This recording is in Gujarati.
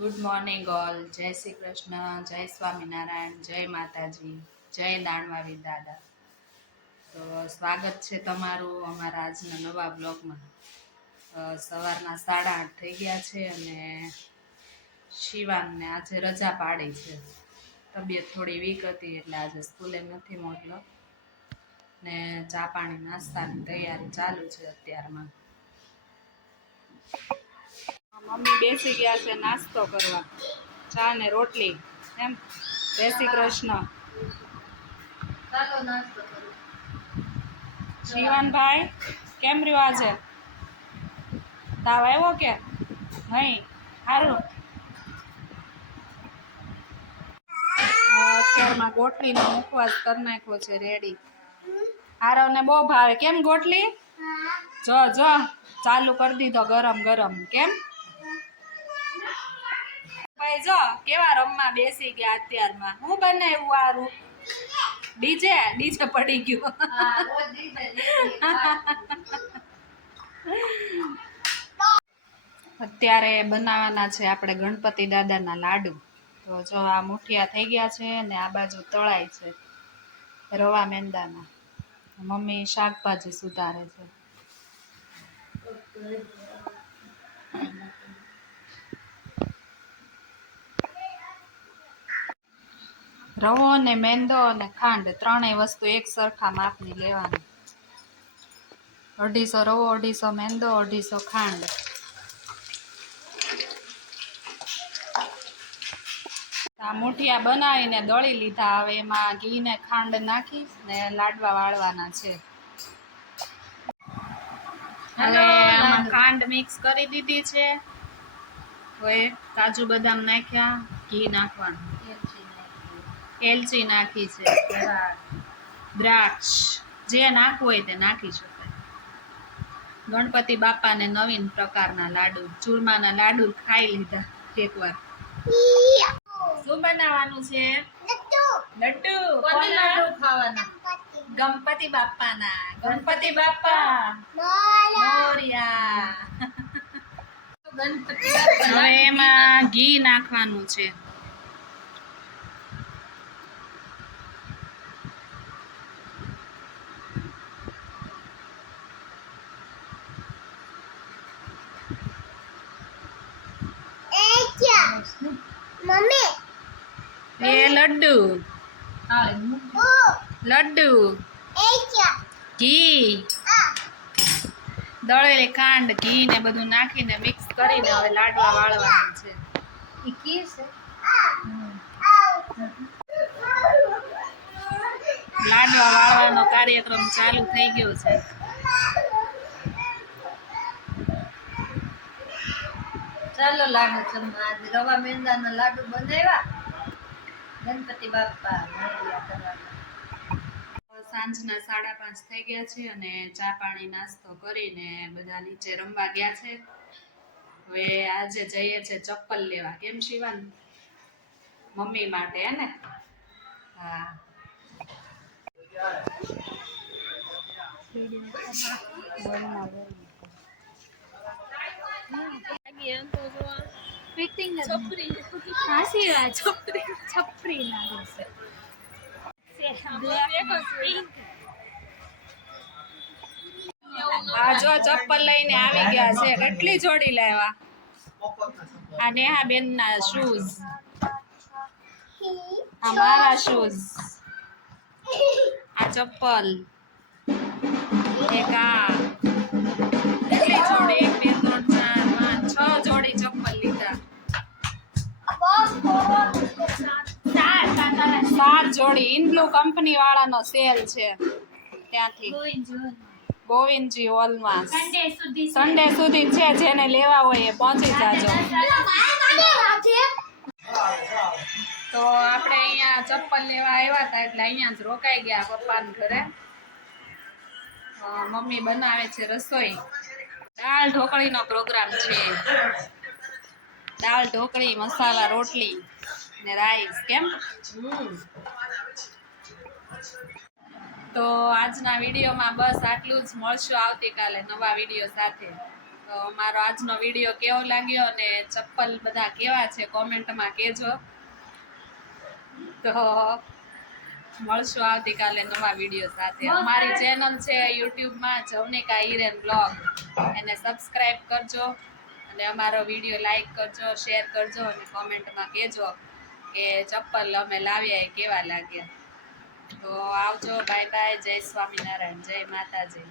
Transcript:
Good morning all. જય શ્રી કૃષ્ણ, જય સ્વામિનારાયણ, જય માતાજી, જય દાનવાવી દાદા. તો સ્વાગત છે તમારું અમારા આજના નવા બ્લોગમાં. સવારના 8:30 થઈ ગયા છે અને શિવાનને આજે રજા પાડી છે. તબિયત થોડી વીક હતી એટલે આજે સ્કૂલે નથી મોકલો ને ચા પાણી નાસ્તાની તૈયારી ચાલુ છે અત્યારમાં. મમ્મી બેસી ગયા છે નાસ્તો કરવા, ચા ને રોટલી. એમ જય શ્રી કૃષ્ણ. ચાલો નાસ્તો કરો. શિવાનભાઈ કેમ રહ્યો આજે? તાવ આવ્યો કે નહીં? સારું. અત્યારમાં ગોટલીનો મુખવાસ કરી નાખ્યો છે રેડી. આરવને બહુ ભાવે. કેમ ગોટલી? જો જો ચાલુ કરી દીધો ગરમ ગરમ. કેમ ભાઈ? જો કેવા રમવા બેસી ગયા અત્યારમાં. હું બનાવ્યું આરું? ડીજે પડી ગયું. અત્યારે બનાવવાના છે આપણે ગણપતિ દાદાના લાડુ. તો જો આ મુઠિયા થઈ ગયા છે ને આ બાજુ તળાય છે રવા મેંદાના. મમ્મી શાકભાજી સુધારે છે. રવો ને મેંદો અને ખાંડ ત્રણેય વસ્તુ એક સરખા માપની લેવાની. 250 રવો, 250 મેંદો, 250 ખાંડ. આ મુઠિયા બનાવીને દળી લીધા. હવે એમાં ઘી ને ખાંડ નાખી ને લાડવા વાળવાના છે. હવે આમાં ખાંડ મિક્સ કરી દીધી છે. હવે કાજુ બદામ નાખ્યા, ઘી નાખવાનું, એલચી નાખી છે, દ્રાક્ષ જે નાખવું હોય તે નાખી શકાય. ગણપતિ બાપાને નવીન પ્રકારના લાડુ, ચૂરમાના લાડુ ખાઈ લીધા એકવાર. શું બનાવવાનું છે? લડ્ડુ. ખાવાના ગણપતિ બાપાના. ગણપતિ બાપા મોરયા. ગણપતિ હવે એમાં ઘી નાખવાનું છે. એ લડ્ડુ લડ્ડુ ઘી, દળેલી ખાંડ, ઘી ને બધું નાખીને મિક્સ કરીને હવે લાડવા વાળવાના છે. લાડવા વાળવાનો કાર્યક્રમ ચાલુ થઈ ગયો છે. ચાલો લાડુ જમવા. આજે રવા મેંદાના લાડુ બનાવ્યા. ગણપતિ બાપા મોરયા કરવાના. સાંજના 5:30 થઈ ગયા છે અને ચા પાણી નાસ્તો કરીને બધા નીચે રમવા ગયા છે. હવે આજે જઈએ છે ચપ્પલ લેવા. કેમ શિવાન? મમ્મી માટે હે ને? હા. આ જો ચપ્પલ લઈને આવી ગયા છે. કેટલી જોડી લાવ્યા? આ નેહા બેન ના શૂઝ, આ મારા શૂઝ, આ ચપ્પલ, એક આ. કેટલી જોડી? 1 2 3 4 5 6 જોડી ચપ્પલ લીધા. 7 જોડી. ઇન્બ્લુ કંપની વાળાનો સેલ છે ત્યાંથી. ગોવિંદજી હોલમાં સન્ડે સુધી છે. જેને લેવા હોય એ પહોંચી જાજો. તો આપણે અહીંયા ચપ્પલ લેવા આવ્યા હતા એટલે અહીંયા જ રોકાઈ ગયા પપ્પાના ઘરે. મમ્મી બનાવે છે રસોઈ. દાળ ઢોકળીનો પ્રોગ્રામ છે. દાળ ઢોકળી, મસાલા રોટલી ને રાઈસ. કેમ? તો આજના વિડીયોમાં બસ આટલું જ. મળશું આવતીકાલે નવા વિડીયો સાથે. તો મારો આજનો વિડીયો કેવો લાગ્યો અને ચપ્પલ બધા કેવા છે કોમેન્ટમાં કહેજો. તો મળશું આવતીકાલે નવા વિડીયો સાથે. અમારી ચેનલ છે યુટ્યુબમાં જવનિકા હિરેન બ્લોગ, એને સબસ્ક્રાઇબ કરજો અને અમારો વિડીયો લાઈક કરજો, શેર કરજો અને કોમેન્ટમાં કહેજો કે ચપ્પલ અમે લાવ્યા એ કેવા લાગ્યા. તો આવજો, બાય બાય, જય સ્વામિનારાયણ, જય માતાજી.